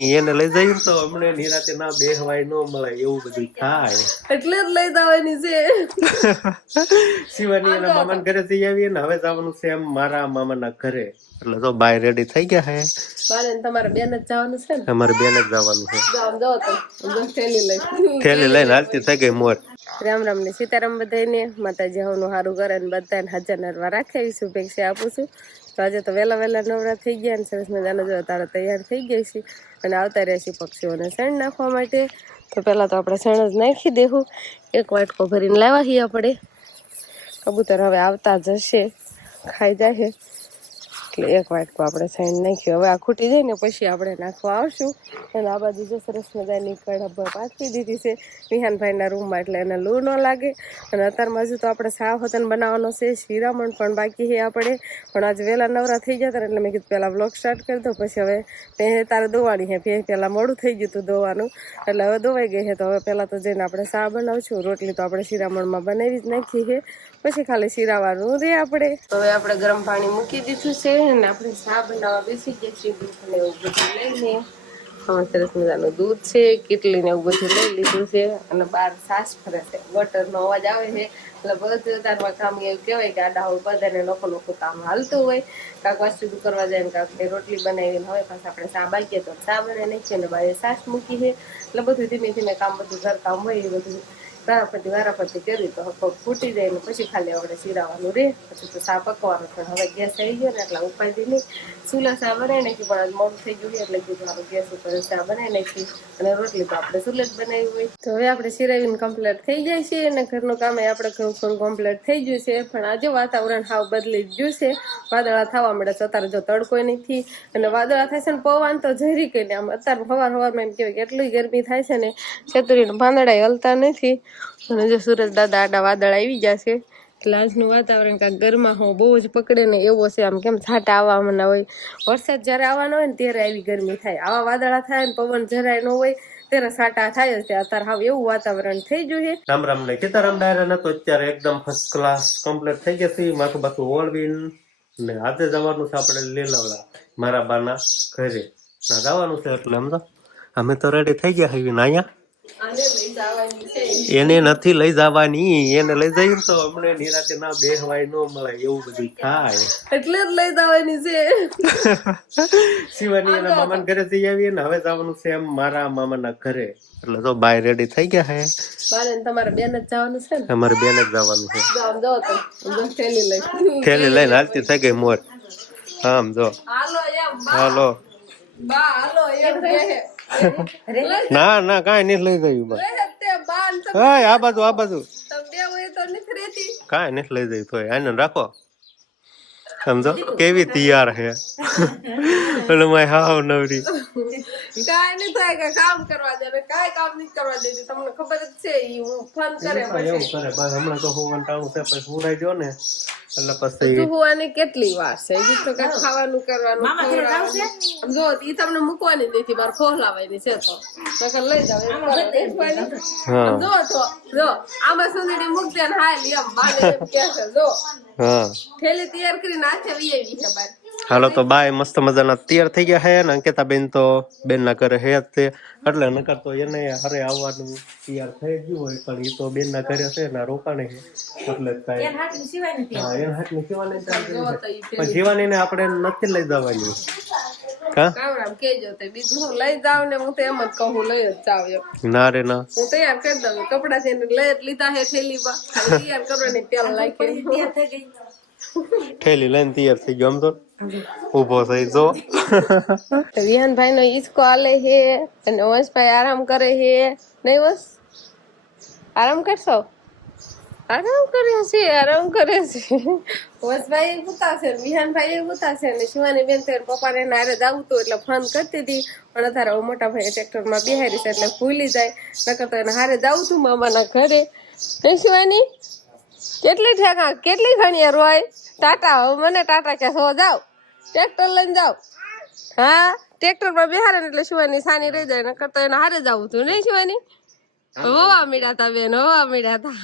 એને લઈ જઈએ. તો અમને નિરાતે ના બેહવાય ન મળે એવું બધું થાય. એટલે જ લઈ જવાની છે. શિવાની એના મામાના ઘરે જઈ આવીએ ને હવે જવાનું છે એમ મારા મામાના ઘરે. એટલે તો બાય રેડી થઈ ગયા હે. મારે ને તમારે બેન જ જવાનું છે ને? અમારે બેન જ જવાનું છે. જાઓ જાઓ તો થેલી લઈ થેલી લઈને હાલતી થઈ ગઈ મોર. રામ રામ ને સીતારામ બધાને માતાજી હવનું સારું કરે ને બધાને હાજર નરવા રાખે એવી શુભેચ્છા આપું છું. તો આજે તો વહેલા વહેલા નવરા થઈ ગયા અને સરસ મજાનો જો તારા તૈયાર થઈ ગઈ છે. અને આવતા રહ્યા છીએ પક્ષીઓને શણ નાખવા માટે. તો પહેલાં તો આપણે શણ જ નાખી દેવું એક વાટકો ભરીને લાવ્યા છીએ આપણે. કબૂતર હવે આવતા જશે ખાઈ જાય એટલે એક વાટકો આપણે શણ નાખ્યું. હવે આ ખૂટી જાય ને પછી આપણે નાખવા આવશું. અને આ બાજુ જો સરસ મજાની કઢા પાથરી દીધી છે વિહાનભાઈના રૂમમાં, એટલે એને લૂ ન લાગે. અને અત્યારમાં હજુ તો આપણે સાવ હતન બનાવવાનો છે, શિરામણ પણ બાકી છે આપણે. પણ આજે વહેલા નવરા થઈ ગયા હતા એટલે મેં કીધું પહેલાં બ્લોગ સ્ટાર્ટ કરી દો પછી હવે તે તારે દોવાની છે. પહેલાં મોડું થઈ ગયું હતું દોવાનું એટલે હવે દોવાઈ ગઈ છે. તો હવે પહેલાં તો જઈને આપણે સા બનાવશું. રોટલી તો આપણે શિરામણમાં બનાવી જ નાખી છે. પછી ખાલી શિરાવાનું રે આપણે. હવે આપણે ગરમ પાણી મૂકી દીધું છે અને આપણે સા બનાવવા બેસી ગયા છીએ. દૂધ ને એવું બધું લઈને હા સરસ મજાનું દૂધ છે કેટલી ને એવું બધું લઈ લીધું છે અને બહાર સાસ ફરે છે. બટરનો અવાજ આવે છે. એટલે બધું કામ એવું કહેવાય કે આડા હોય બધાને લોકો લોકો કામ હાલતું હોય. કાંક વસ્તુ કરવા જાય ને કાંક રોટલી બનાવીને હવે પાછા આપણે સા બાકીએ તો સા બને નહીં છે અને બારે સાસ મૂકી છે. એટલે બધું ધીમે ધીમે કામ બધું ઘર કામ હોય એ બધું વારાફરતી વારાફરતી કરી તો પગ ફૂટી જાય ને પછી ખાલી આપણે સિરાવાનું રે, પછી તો સા પકવાનું, પણ હવે ગેસ આવી ગયો ને એટલે ઉપાય નહીં. ચૂલા સા બનાવી નાખી પણ આજ મોડું થઈ ગયું એટલે કીધું આપણે ગેસ ઉપર સા બનાવી નાખી અને રોટલી તો આપણે ચૂલે જ બનાવી હોય. તો હવે આપણે સિરાવીને કમ્પ્લીટ થઈ જાય છે અને ઘરનું કામ આપણે ઘણું થોડું કમ્પ્લીટ થઈ ગયું છે, પણ આજે વાતાવરણ હાવ બદલી ગયું છે. વાદળા થવા મળે છે, અત્યારે જો તડકો નથી અને વાદળા થાય છે ને પવન તો જરી કે આમ, અત્યારે હવાર હવારમાં એમ કહેવાય કે એટલી ગરમી થાય છે ને, છેતરીને પાંદડા હલતા નથી. અને જો સુરજ દાદા આડા વાદળ આવી એટલે આજનું વાતાવરણ કાંક ગરમા હો બહુ જ પકડે ને એવો છે, આમ કેમ છાંટા આવવાના હોય. વરસાદ જ્યારે આવવાનો હોય ને ત્યારે આવી ગરમી થાય. આવા વાદળા થાય ને પવન જરાય ન હોય, ત્યારે છાંટા થાય છે. અત્યારે હાવ એવું વાતાવરણ થઈ ગયું છે. રામ રામ ને સીતારામ ડાયરા નતો અત્યારે એકદમ ફર્સ્ટ ક્લાસ કમ્પ્લીટ થઈ ગયા છે. માથું બાથું ઓળવીન ને આજે જવાનું છે આપણે લીલાવડા, મારા બાના ઘરે. ના જવાનું છે એટલે તો અમે તો રેડી થઈ ગયા છીએ ને અહીંયા. છે એને નથી લઈ જવાની એને લઈ જઈએ તો અમને નિરાતે ના બેહવાય ન મળે એવું બધું થાય. એટલે જ લઈ જવાની છે. શિવાની એના મામાના ઘરે જઈ આવીએ ને હવે જવાનું છે એમ મારા મામાના ઘરે. એટલે તો બાય રેડી થઈ ગયા હે. બારે તમારે બેન જ જવાનું છે ને? અમારે બેન જ જવાનું છે. તમે જો થેલી લઈ. થેલી લઈને હાલતી થઈ ગઈ મોર. આમ જો. હાલો એમ હાલો. બા હાલો એમ ના ના કાંઈ નહીં લઈ ગયું બા કહે તે બા ને તમે હાય આ બાજુ આ બાજુ. કાંઈ નહીં લઈ જઈ તો આને રાખો. સમજો? કેવી તૈયાર છે. એટલે માય હાવ નવરી. કાંઈ નહીં થાય કે કામ કરવા દે ને કાઈ કામ નહીં કરવા દેતી તમને ખબર જ છે ઈ હું ફોન કરે એવું કરે બસ હમણાં તો હું ટાણું છે પછી સુરાઈ ગયો ને એટલે પછી તું હોવાની કેટલી વાર છે? ઈ તો કઈ ખાવાનું કરવાનું ખવડાવવાનું. જો ઈ તમને મૂકવાની જ નથી બાર ખોલાવાની છે તો. નકર લઈ જાવ. હા. જો તો જો આમાં સુંદરી મૂકજે ને હાલ એમ બાને એમ છે જો. હા. થેલી તૈયાર કરીને હાથે વી આવી છે બાર. હાલો તો બાય મસ્ત મજાના. તૈયાર થઈ ગયા હે ને અંકિતાબેન તો બેન ના ઘરે હે તે. એટલે નકર તો એને હરે આવવાનું તૈયાર થઈ ગયું હોય પણ એ તો બેન ના ઘરે છે ને રોકાણે છે. એટલે કાંઈ. હા એના હાથની પણ આપણે નથી લઈ જવાની. કા કેજો તે બીજું લઈ જાવ ને હું તો એમ જ કહું લઈ જ જાવ ના રે ના. હું તૈયાર કરી દઉં કપડા લઈ લીધા હે થેલીમાં. ખાલી તૈયાર કરવાની પેલા લાગે ઠેલી લઈને તૈયાર થઈ ગયો આમ તો. ઊભો થઈ જો. વિહાનભાઈ નો ઈચકો આલે હે અને વંશભાઈ આરામ કરે હે. નહીં વંશ? આરામ કરશો? આરામ કરે છે આરામ કરે છે. વંશભાઈ ગુતાશે ને વિહાનભાઈ એ ગુતાશે અને શિવાની બેન તો એના પપ્પાને નારે હારે જાવું હતું એટલે ફોન કરતી હતી. પણ અત્યારે હું મોટા ભાઈ ટ્રેક્ટરમાં બિહારી છે એટલે ભૂલી જાય. નકર તો એને હારે જાઉં છું મામાના ઘરે. નહીં શિવાની? કેટલી ઠેકા કેટલી ઘણી રોય ટાટા હવે મને ટાટા કે સો જાવ. ટ્રેક્ટર લઈને જાવ હા ટ્રેક્ટર પર બેહારે એટલે શિવાની સાની રહી જાય નકર તો એને હારે જવું હતું નહીં શિવાની? હોવા મીડા તા બેન હોવા મીડા તા.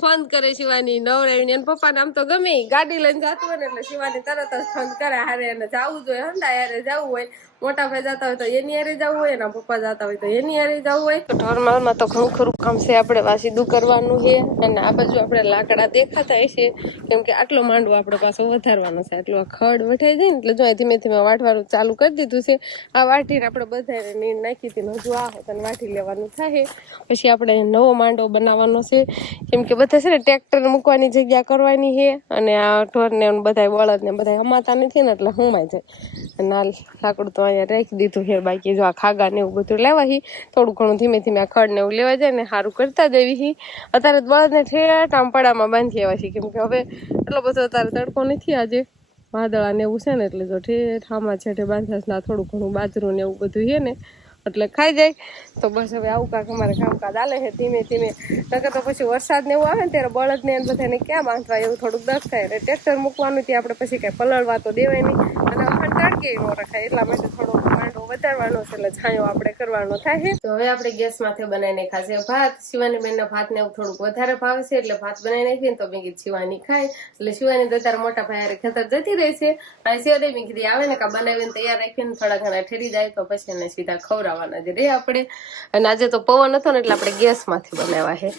ફોન કરે શિવાની નવરાવીને એના પપ્પાને આમ તો ગમે ગાડી લઈને જતું હોય ને એટલે શિવાની તરત જ ફોન કરે હારે એને જવું જોઈએ હંડા હારે જવું હોય. મોટા ભાઈ જતા હોય તો એની હારે જવું હોય, એના પપ્પા જતા હોય તો એની હારે જવું હોય. તો ઢોરમાલમાં તો ઘણું ખરું કામ છે, આપણે વાસીદું કરવાનું છે, અને આ બાજુ આપણે લાકડા દેખાતા છે કેમ કે આટલો માંડવો આપણે પાછો વધારવાનો છે, આટલું ખડ વઠાઈ જાય ને, એટલે જો ધીમે ધીમે વાટવાનું ચાલુ કરી દીધું છે. આ વાટીને આપણે બધાને નીર નાખી હતી, ને હજુ આ હોતને વાટી લેવાનું થાય. પછી આપણે નવો માંડવો બનાવવાનો છે. કેમ કે બધા છે ને ટ્રેક્ટર મૂકવાની જગ્યા કરવાની છે, અને આ ઢોરને બધા બળદને બધા હમાતા નથી ને, એટલે હમાય જાય. અને આ લાકડું તો અહીંયા રાખી દીધું છે. બાકી જો આ ખાગા ને એવું બધું લેવા હી થોડું ઘણું ધીમે ધીમે આ ખડ ને એવું લેવા જાય ને સારું કરતા જવી હી અત્યારે બળદને ઠેઠ આમ પડામાં બાંધી આવ્યા છે કેમ કે હવે એટલો બધો અત્યારે તડકો નથી આજે. વાદળા ને એવું છે ને એટલે જો ઠેઠ આમાં છેઠે બાંધ્યા ના થોડું ઘણું બાજરું ને એવું બધું છે ને એટલે ખાઈ જાય. તો બસ હવે આવું કાંક અમારે કામકાજ હાલે છે. ધીમે ધીમે. નકર તો પછી વરસાદ ને એવું આવે ને ત્યારે બળદ ને બધાને ક્યાં બાંધવા એવું થોડુંક દસ થાય. એટલે ટ્રેક્ટર મૂકવાનું ત્યાં આપણે પછી કાંઈ પલળવા તો દેવાય નહીં. અને અખાણ ન રખાય એટલા માટે થોડો માંડો વધારવાનો છે, એટલે છાંયો આપણે કરવાનો થાય. તો હવે આપણે ગેસ માથે બનાવીને ખાશે ભાત. શિવાની બેન ભાત ને એવું થોડુંક વધારે ભાવે છે, એટલે ભાત બનાવી નાખીએ ને તો મેં કીધું શિવાની ખાય. એટલે શિવાની તો તારા મોટા ભાઈ ખેતર જતી રહે છે. અને શિવાને મેં કીધી, આવે ને, કા બનાવીને તૈયાર રાખીને થોડા ઘણા ઠેરી જાય તો પછી એને સીધા ખવડાવવાના જ રે આપણે. અને આજે તો પવન હતો ને, એટલે આપણે ગેસમાંથી બનાવ્યા છે.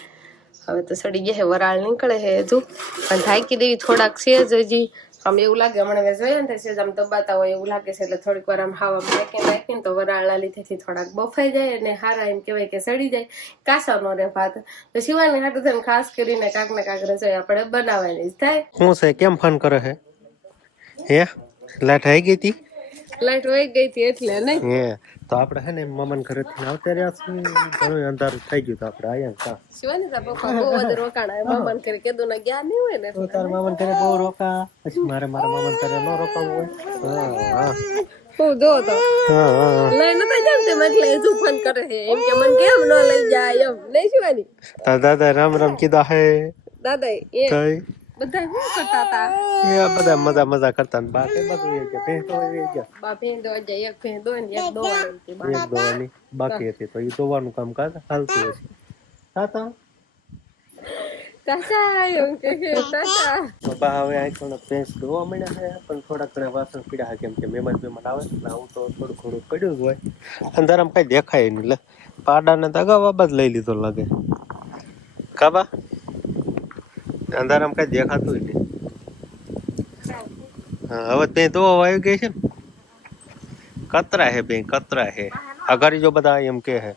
હવે તો સડી ગયા હે વરાળ નીકળે છે હજુ. અને ઢાંકી દેવી થોડાક છે જ હજી. આમ એવું લાગે હમણાં મેં ને સેજ આમ દબાતા હોય એવું લાગે છે, એટલે થોડીક વાર આમ હાવા નાખીને નાખીને તો વરાળના લીધેથી થોડાક બફાઈ જાય અને હારા એમ કહેવાય કે સડી જાય, કાસા નો રે ભાત. તો શિવાની હાટુ થઈને ખાસ કરીને કાંક ને કાંક રસોઈ આપણે બનાવવાની જ થાય. શું છે, કેમ ફોન કરે છે? હે? લાઈટ આવી ગઈ હતી લાઈટ વહી ગઈ હતી એટલે નહીં હે તો આપણે હે ને મમન ઘરે થી આવતા રહ્યા છીએ. ઘણું અંધારું થઈ ગયું તો આપણે આયા તા. શિવાની તા પપ્પા બહુ બધું રોકાણા. મમન કરી કીધું ને ગયા નહીં હોય ને તો તાર મમન ઘરે બહુ રોકા. પછી મારે મારા મમન ઘરે ન રોકાવું હોય. હા હા હું જો તો. લઈ નતા જાવ એટલે કરે છે. એમ કે મને કેમ ન લઈ જાય એમ. નહીં શિવાની? તારા દાદા રામ રામ કીધા હે. દાદા એ બધા શું કરતા હતા? એ બધા મજા મજા કરતા ને બા કે બધું એ ગયા? ભેંસ એ ગયા? બા ભેં દો એક ભેં ને એક દોવાની હતી બા. એક દોવાની? બાકી હતી તો એ દોવાનું કામ કાજ હાલતું હશે. હા તો ચાચા કે છે ચાચા હવે આ પણ ભેંસ ધોવા મળ્યા છે પણ થોડા ઘણા વાસણ પીડ્યા છે કેમ કે મહેમાન બેમાન આવે આવું તો થોડું ઘણું પડ્યું જ હોય. અંધારામાં કઈ દેખાય નહીં લે. પાડાને તો અગાઉ જ લઈ લીધો લાગે. કાબા અંધારામાં કઈ દેખાતું નહીં. હા હવે ત્યાં તો આવી ગઈ છે ને. કતરા હે બેન કતરા હે. અગારી જો બધા એમ કે હે.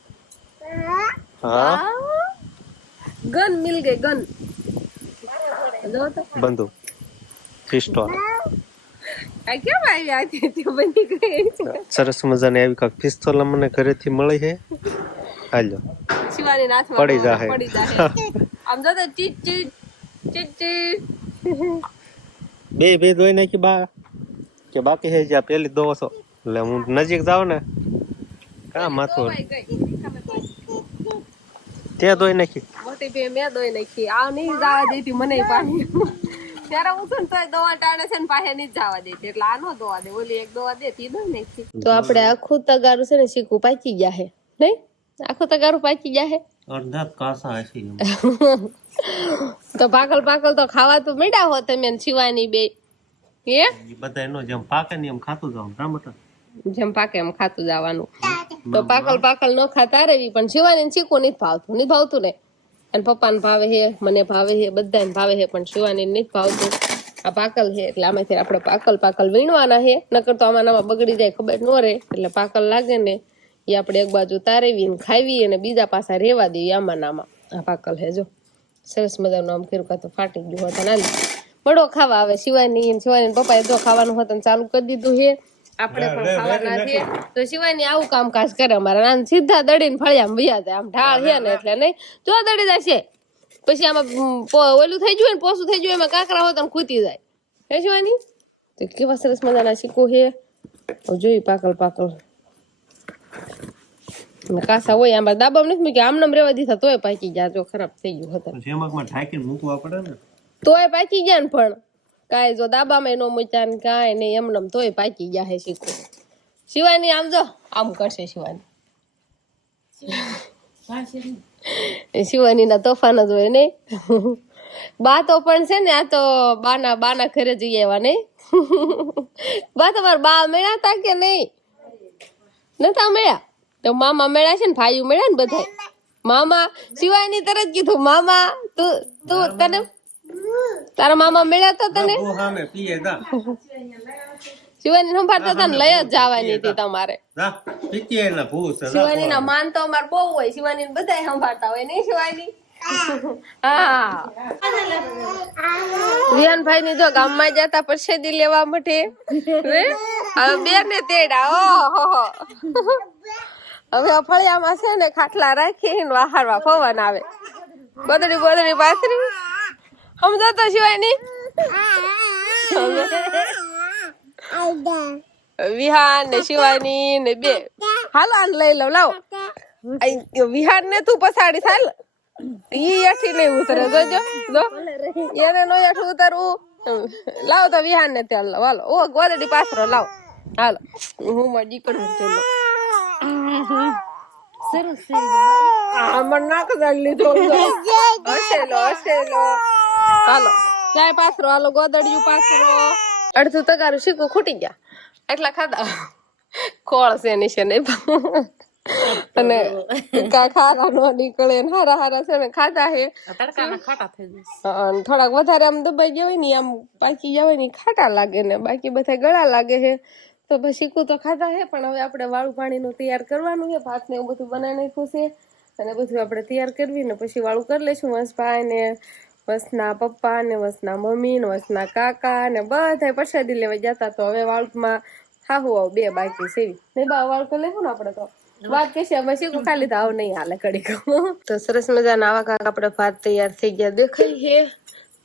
હા? ગન મિલ ગઈ ગન. જો તો. બંધુ. પિસ્ટોલ તે સરસ મજાની આવી કાંક પિસ્તોલ મને ઘરેથી મળી છે હાલો. પડી જાય આમ જો તો ચીટ ચીટ બે બે ધોઈ નાખી બા કે બાકી હે જ્યાં પેલી ધોવો છો એટલે હું નજીક જાઉં ને કા માથું ત્યાં ધોઈ નાખી મોટી બે મેં ધોઈ નાખી આ નહીં જવા દેતી મને પાણી ત્યારે હું છું ને તોય દવા ટાણે છે ને પાસે નહીં જવા દેતી એટલે આ નો દોવા દે ઓલી એક દવા દેતી દો નાખી તો આપણે આખું તગારું છે ને શીખું પાકી ગયા હે નહીં આખું તગારું પાકી ગયા હે અડધા કાસા હશે તો પાકલ પાકલ તો ખાવા તો મીડા હો તમે શિવાની બે હે? બધા એનો જેમ પાકે ને એમ ખાતું જવાનું ટામેટા જેમ પાકે એમ ખાતું જવાનું. તો પાકલ પાકલ ન ખાતા રહેવી પણ શિવાની ચીકુ નહીં ભાવતું નહીં ભાવતું ને. અને પપ્પાને ભાવે હે મને ભાવે હે બધાને ભાવે હે પણ શિવાની નહીં ભાવતું. આ પાકલ છે એટલે આમાંથી આપણે પાકલ પાકલ વીણવાના છે નકર તો આમાં બગડી જાય ખબર ન રહે એટલે પાકલ લાગે ને એ આપણે એક બાજુ તારેવી ને ખાવી અને બીજા પાસા રેવા દઈએ આમાં નામાં આ પાકલ હે જો. સરસ મજાનું આમ કર્યું કાં તો ફાટી ગયું હોત નાની બડો ખાવા આવે. શિવાની ને શિવાની પપ્પાએ જો ખાવાનું અને ચાલુ કરી દીધું છે. આપણે પણ ખાવાના છે તો શિવાની આવું કામકાજ કરે અમારા. નાન સીધા દડીને ફળિયામાં વયા જાય. આમ ઢાળ છે ને એટલે નહીં. જો દડી જશે. પછી આમાં ઓલું થઈ ગયું ને પોસું થઈ ગયું એમાં કાંકરા હોત ને ખૂતી જાય. હે શિવાની? તો કેવા સરસ મજાના શીખો છે. જોયું જોઈ પાકલ પાકલ. ને કાસા હોય આમાં દાબા નથી મૂકી આમનામ રેવા દીધા તોય પાકી ગયા. જો ખરાબ થઈ ગયું હતા. જેમાં ઠાકીને મૂકવા પડે ને? તોય પાકી ગયા ને પણ. કાંઈ જો દાબામાં નો મૂક્યા ને કાંઈ નહીં એમનેમ તોય પાકી ગયા હે શીખો. શિવાની આમ જો આમ કરશે શિવાની. શિવાની ના તોફાન જ હોય નહીં બા તો પણ છે ને આ તો બાના બાના ઘરે જઈ આવ્યા નહીં બા તમારા બા મેળા તા કે નહીં નતા મળ્યા? તો મામા મળ્યા છે ને ભાઈઓ મળ્યા ને બધા મામા શિવાની તરત કીધું મામા તું તું તને તારા મામા મળ્યા તો તને? શિવાની સંભાળતા હતા ને લઈ જ જવાની હતી તમારે. શિવાની ના માન તો અમારે બહુ હોય શિવાની બધા સંભાળતા હોય નહીં શિવાની વિહાનભાઈ ની જો ગામમાં જતા પ્રસાદી લેવા માટે હવે બે ને તેડા ઓહો હવે અફળિયામાં ફળિયામાં છે ને ખાટલા રાખી ને વાહારવા પવન આવે. બદડી બદડી પાથરી. સમજો તો શિવાની વિહાન ને શિવાની ને બે. હાલો આને લઈ લઉં, લાવો. વિહાન ને તું પસાડી થાલ ઈ એઠી નહીં ઉતરે. જોજો જો એને નો એઠું ઉતરવું. લાવો તો વિહાન ને ત્યાં લાવો. હાલો. ઓ, ગોદડી પાથરો, લાવો. હાલો. હું મારી દીકરો ચલો આમાં નાક દાળ લીધો હસેલો હસેલો. હાલો. ચાય પાથરો હાલો ગોદડિયું પાથરો. અડધું તગારું શીખું ખૂટી ગયા. એટલા ખાધા. ખોળ છે છે નહીં અને કા ખારા નો નીકળે ને હારા હારા છે ને. ખાધા હે. થોડાક વધારે આમ દબાઈ ગયા હોય ને આમ પાકી ગયા હોય ને ખાટા લાગે ને. બાકી બધા ગળા લાગે છે તો પછી શીખું તો ખાતા હે, પણ હવે આપણે વાળું પાણીનું તૈયાર કરવાનું છે ભાત ને એવું બધું બનાવી નાખ્યું છે. અને બધું આપણે તૈયાર કરવી ને પછી વાળું કરી લઈશું વંશભાઈ ને, વંશના પપ્પા ને, વંશના મમ્મી ને, વંશના કાકા ને બધા પ્રસાદી લેવા જતા તો. હવે વાળમાં હાહુ આવ બે બાકી છે નહીં બા, વાળ કરી લેવું ને આપણે તો? વાત કે છે શીખું ખાલી તો આવ નહીં હાલે કડી તો સરસ મજાના આવા કાક આપણે ભાત તૈયાર થઈ ગયા દેખાય છે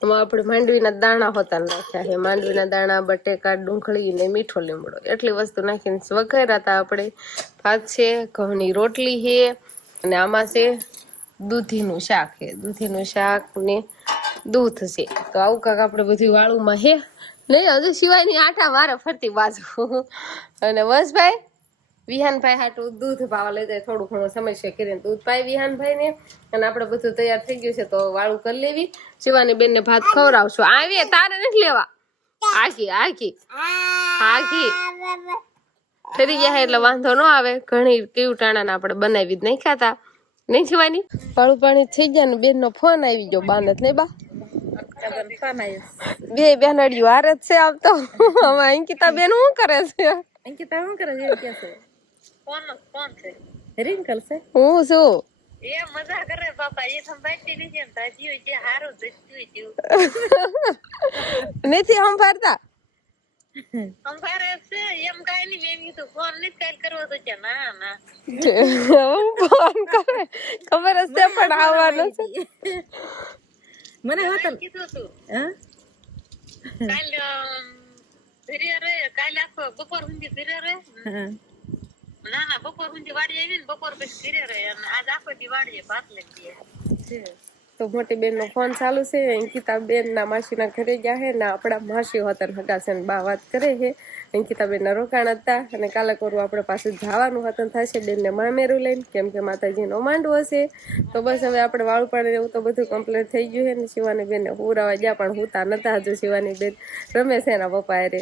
એમાં આપણે માંડવીના દાણા હોતા નાખ્યા છે. માંડવીના દાણા, બટેકા, ડુંગળી ને મીઠો લીમડો. એટલી વસ્તુ નાખીને વઘાર્યા હતા આપણે. ભાત છે, ઘઉંની રોટલી છે અને આમાં છે દૂધીનું શાક છે. દૂધીનું શાક ને દૂધ છે. તો આવું કાંક આપણે બધું વાળુમાં હે નહીં, હજુ સિવાયની આટા મારે ફરતી બાજુ. અને વંશભાઈ? વિહાનભાઈ હાટું દૂધ પાવા લઈ જાય, થોડું ઘણું સમસ્યા કરીને દૂધ પાય વિહાનભાઈ ને અને આપણે બધું તૈયાર થઈ ગયું છે તો વાળું કરી લેવી. શિવાની બેન ને ભાત ખવડાવશું. આવીએ, તારે નથી લેવા. આખી આખી આખી. ફરી ગયા એટલે વાંધો ન આવે. ઘણી કેવું ટાણા આપણે બનાવી જ નહીં ખાતા. નહીં શિવાની? વાળું પાણી થઈ ગયા ને બેન નો ફોન આવી ગયો બાનત નહીં બા? બે બેન હારે જ છે આમ તો. અંકિતા બેન શું કરે છે? અંકિતા શું કરે છે. કે છે રિંકલ છે હું શું એ મજા કરે બાપા એ સંભાળતી નથી એમ તાજી જે હારું જતું જેવું નથી સંભાળતા સંભાળે છે એમ કાઈ નહીં મેં કીધું ફોન નથી કાલ કરવો તો કે ના ના હું ફોન કરે ખબર જ છે પણ આવવાનું છે મને કીધું તું કાલ ધીરે રે કાલ આખો બપોર સુધી ધીરે રે ના ના બપોર સુધી વાડી આવી ને બપોર પછી ધીરે રહે અને આજ આખો દી વાડીએ ભાત લઈ ગયા. તો મોટી બેન નો ફોન ચાલુ છે. અંકિતા બેન ના માસી ના ઘરે ગયા હે ને આપણા માસી હતા હગા છે બા વાત કરે છે અંકિતા બેન ના રોકાણ હતા અને કાલે કોરું આપણે પાછું જવાનું હતન થશે બેન ને મામેરું લઈને, કેમ કે માતાજી નો માંડવો છે. તો બસ હવે આપણે વાળું પાણી એવું તો બધું કમ્પ્લીટ થઈ ગયું છે ને. શિવાની બેન ને હુરાવા ગયા પણ હુતા નતા હજુ શિવાની બેન. રમે છે એના પપ્પા હારે